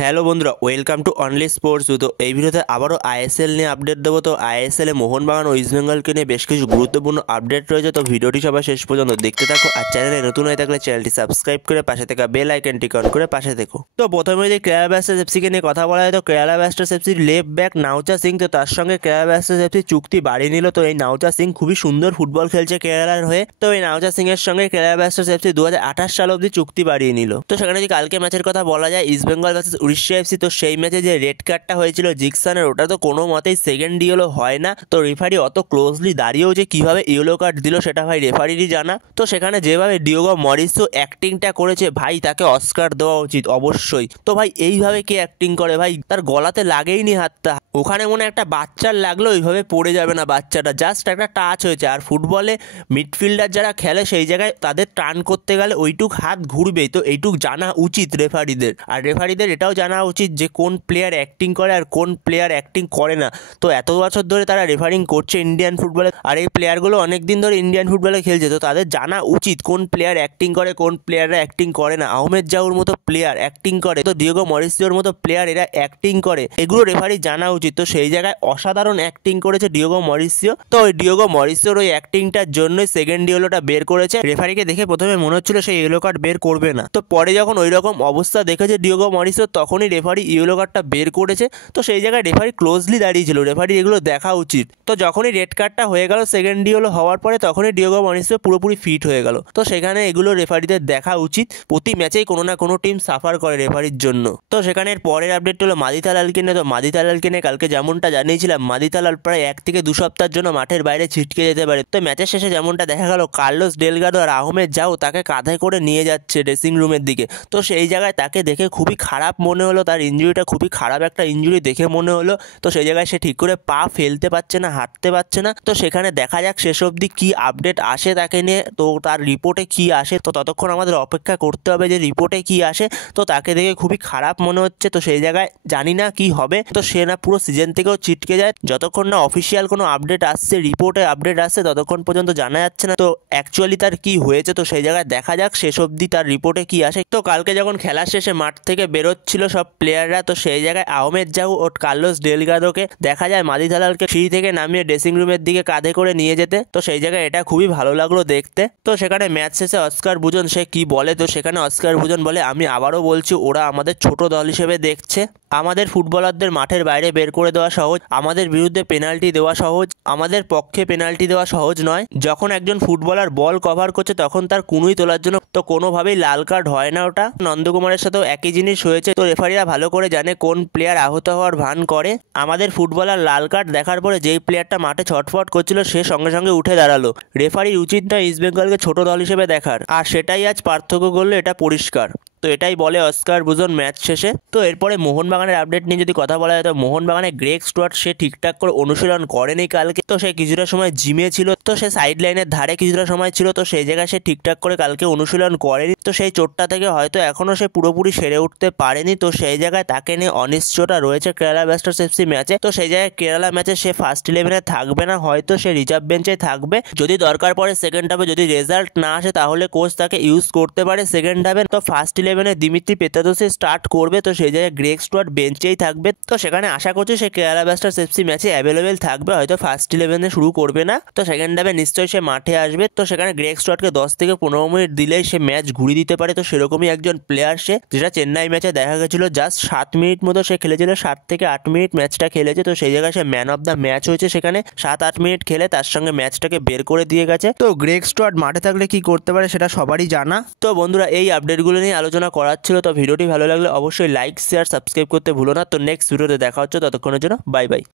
Hello বন্ধুরা, welcome to only sports. তো এই ভিডিওতে আবারও আইএসএল নিয়ে আপডেট দেবো। তো আইএসএলে মোহনবাগান ও ইস্টবেঙ্গলকে নিয়ে বেশ কিছু গুরুত্বপূর্ণ আপডেট রয়েছে। তো ভিডিওটি সবাই শেষ পর্যন্ত দেখতে থাকো, আর চ্যানেলে নতুন হয়ে থাকলে চ্যানেলটি সাবস্ক্রাইব করে পাশে থাকা বেল আইকনটি অন করে পাশে থেকো। তো প্রথমে যদি কেরালা ব্লাস্টার্স এফসিকে নিয়ে কথা বলা হয়, তো কেরালা ব্লাস্টার্স এফসির লেফট ব্যাক নাওচা সিং, তো তার সঙ্গে কেরালা ব্লাস্টার্স এফসি চুক্তি বাড়িয়ে নিল। তো এই নাওচা সিং খুবই সুন্দর ফুটবল খেলছে কেরালার হয়ে। তো এই নাওচা সিং এর সঙ্গে কেরালা ব্লাস্টার্স এফসি 2028 সাল অবধি চুক্তি বাড়িয়ে নিল। তো সেখানে যদি কালকে ম্যাচের কথা বলা যায়, ইস্টবেঙ্গল ভার্সেস উড়িষ্যা এফসি, তো সেই ম্যাচে যে রেড কার্ডটা হয়েছিল জিকসনের, ওটা তো কোনো মতেই সেকেন্ড ইয়েলো হয় না। তো রেফারি অত ক্লোজলি দাঁড়িয়েও যে কিভাবে ইয়েলো কার্ড দিল সেটা ভাই রেফারিরই জানা। তো সেখানে যেভাবে ডিয়েগো মরিসো অ্যাক্টিংটা করেছে ভাই, তাকে অস্কার দেওয়া উচিত অবশ্যই। তো ভাই এইভাবে কে অ্যাক্টিং করে ভাই, তার গলাতে লাগেইনি হাতটা, ওখানে মনে একটা বাচ্চার লাগলো, ওইভাবে পড়ে যাবে না বাচ্চাটা, জাস্ট একটা টাচ হয়েছে। আর ফুটবলে মিডফিল্ডার যারা খেলে সেই জায়গায় তাদের টার্ন করতে গেলে ওইটুক হাত ঘুরবেই, তো এইটুক জানা উচিত রেফারিদের। আর রেফারিদের এটাও জানা উচিত যে কোন প্লেয়ার অ্যাক্টিং করে আর কোন প্লেয়ার অ্যাক্টিং করে না। তো এত বছর ধরে তারা রেফারিং করছে ইন্ডিয়ান ফুটবলে, আর এই প্লেয়ারগুলো অনেক দিন ধরে ইন্ডিয়ান ফুটবলে খেলছে, তো তাদের জানা উচিত কোন প্লেয়ার অ্যাক্টিং করে কোন প্লেয়াররা অ্যাক্টিং করে না। আহমেদ জাউর মতো প্লেয়ার অ্যাক্টিং করে, তো ডিয়েগো মরিসিওর মতো প্লেয়ার এরা অ্যাক্টিং করে, এগুলো রেফারি জানা উচিত। তো সেই জায়গায় অসাধারণ অ্যাক্টিং করেছে ডিয়েগো মরিসিও। তো ওই ডিয়েগো মরিসিওর ওই অ্যাক্টিংটার জন্যই সেকেন্ড ইয়েলোটা বের করেছে। রেফারিকে দেখে প্রথমে মনে হচ্ছিল সেই ইয়েলো কার্ড বের করবে না, তো পরে যখন ওই রকম অবস্থা দেখেছে ডিয়েগো মরিসিও, তখনই রেফারি ইয়েলো কার্ডটা বের করেছে। তো সেই জায়গায় রেফারি ক্লোজলি দাঁড়িয়েছিল, রেফারি এগুলো দেখা উচিত। তো যখনই রেড কার্ডটা হয়ে গেল সেকেন্ড ইয়েলো হওয়ার পরে, তখনই ডিয়েগো মরিসিও পুরোপুরি ফিট হয়ে গেল। তো সেখানে এগুলো রেফারিদের দেখা উচিত। প্রতি ম্যাচেই কোনো না কোনো টিম সাফার করে রেফারির জন্য। তো সেখানে পরের আপডেট হলো মাদি তালালকে নিয়ে। তো মাদি তালালকে নিয়ে কালকে যেমনটা জানিয়েছিলাম, মাদি তালাল প্রায় 1 থেকে 2 সপ্তাহের জন্য মাঠের বাইরে ছিটকে যেতে পারে। তো ম্যাচের শেষে যেমনটা দেখা গেল, কার্লোস ডেলগাডো আর আহমেদ জাউ তাকে কাঁধে করে নিয়ে যাচ্ছে ড্রেসিং রুমের দিকে। তো সেই জায়গায় তাকে দেখে খুবই খারাপ মনে হলো, তার ইঞ্জুরিটা খুবই খারাপ একটা ইঞ্জুরি দেখে মনে হলো। তো সেই জায়গায় সে ঠিক করে পা ফেলতে পারছে না, হাঁটতে পারছে না। তো সেখানে দেখা যাক শেষ অবধি কি আপডেট আসে তাকে নিয়ে, তো তার রিপোর্টে কি আসে। তো ততক্ষণ আমাদের অপেক্ষা করতে হবে যে রিপোর্টে কি আসে। তো তাকে দেখে খুবই খারাপ মনে হচ্ছে। তো সেই জায়গায় জানি না কি হবে, তো সে না পুরো সিজন থেকেও ছিটকে যায়। যতক্ষণ না অফিসিয়াল কোনো আপডেট আসছে, রিপোর্টে আপডেট আসছে, ততক্ষণ পর্যন্ত জানা যাচ্ছে না তো অ্যাকচুয়ালি তার কি হয়েছে। তো সেই জায়গায় দেখা যাক শেষ অবধি তার রিপোর্টে কি আসে। তো কালকে যখন খেলা শেষে মাঠ থেকে বেরোচ্ছিল সব প্লেয়াররা, তো সেই জায়গায় আহমেদ জাউ ও কার্লোস ডেলগাডোকে দেখা যায় মাদি তালালকে সিঁড়ি থেকে নামিয়ে ড্রেসিং রুমের দিকে কাঁধে করে নিয়ে যেতে। তো সেই জায়গায় এটা খুবই ভালো লাগলো দেখতে। তো সেখানে ম্যাচ শেষে অস্কার বুজন সে কি বলে, তো সেখানে অস্কার বুজন বলে, আমি আবারও বলছি ওরা আমাদের ছোট দল হিসেবে দেখছে, আমাদের ফুটবলারদের মাঠের বাইরে বের করে দেওয়া সহজ, আমাদের বিরুদ্ধে পেনাল্টি দেওয়া সহজ, আমাদের পক্ষে পেনাল্টি দেওয়া সহজ নয়। যখন একজন ফুটবলার বল কভার করছে তখন তার কুনুই তোলার জন্য তো কোনোভাবেই লাল কার্ড হয় না ওটা। নন্দকুমারের সাথেও একই জিনিস হয়েছে। তো রেফারিরা ভালো করে জানে কোন প্লেয়ার আহত হওয়ার ভান করে। আমাদের ফুটবলার লাল কার্ড দেখার পরে যেই প্লেয়ারটা মাঠে ছটফট করছিল সে সঙ্গে সঙ্গে উঠে দাঁড়ালো। রেফারির উচিত নয় ইস্টবেঙ্গলকে ছোট দল হিসেবে দেখার, আর সেটাই আজ পার্থক্য করলো, এটা পরিষ্কার। তো এটাই বলে অস্কার বুজন ম্যাচ শেষে। তো এরপরে মোহনবাগানের আপডেট নিয়ে যদি কথা বলা হয়, তো মোহনবাগানের গ্রেগ স্টুয়ার্ট সে ঠিকঠাক করে অনুশীলন করেনি কালকে। তো সে কিছুটা সময় জিমে ছিল, তো সে সাইড লাইনের ধারে কিছুটা সময় ছিল, তো সেই জায়গায় সে ঠিকঠাক করে কালকে অনুশীলন করেনি। তো সেই চোটটা থেকে হয়তো এখনও সে পুরোপুরি সেরে উঠতে পারেনি। তো সেই জায়গায় তাকে নিয়ে অনিশ্চয়তা রয়েছে কেরালা ব্লাস্টার্স এফসি ম্যাচে। তো সেই জায়গায় কেরালা ম্যাচে সে ফার্স্ট 11-এ থাকবে না, হয়তো সে রিজার্ভ বেঞ্চে থাকবে। যদি দরকার পড়ে সেকেন্ড হাফে যদি রেজাল্ট না আসে, তাহলে কোচ তাকে ইউজ করতে পারে সেকেন্ড হাফে। তো ফার্স্ট 11-এ দিমিত্রি পেত্রাদোসি স্টার্ট করবে, তো সেই জায়গায় গ্রেগ স্টুয়ার্ট বেঞ্চেই থাকবে। তো সেখানে আশা করছি সে কেরালা ব্লাস্টার্স এফসি ম্যাচে অ্যাভেলেবেল থাকবে, হয়তো ফার্স্ট 11-এ শুরু করবে না। তো সেকেন্ড হাফে নিশ্চয়ই সে মাঠে আসবে। তো সেখানে গ্রেগ স্টুয়ার্টকে 10 থেকে 15 মিনিট দিলেই সে ম্যাচ ঘুরিয়ে দিতে পারে। তো সেরকমই একজন প্লেয়ার সে, যেটা চেন্নাই ম্যাচে দেখা গেছিল জাস্ট 7 মিনিট মতো সে খেলেছিল, 7 থেকে 8 মিনিট ম্যাচটা খেলেছে। তো সেই জায়গায় সে ম্যান অফ দ্য ম্যাচ হয়েছে, সেখানে 7-8 মিনিট খেলে তার সঙ্গে ম্যাচটাকে বের করে দিয়ে গেছে। তো গ্রেগ স্টুয়ার্ট মাঠে থাকলে কি করতে পারে সেটা সবারই জানা। তো বন্ধুরা এই আপডেটগুলো নিয়ে আলোচনা করার ছিল। তো ভিডিওটি ভালো লাগলে অবশ্যই লাইক শেয়ার সাবস্ক্রাইব করতে ভুলো না। তো নেক্সট ভিডিওতে দেখা হচ্ছে, ততক্ষণের জন্য বাই বাই।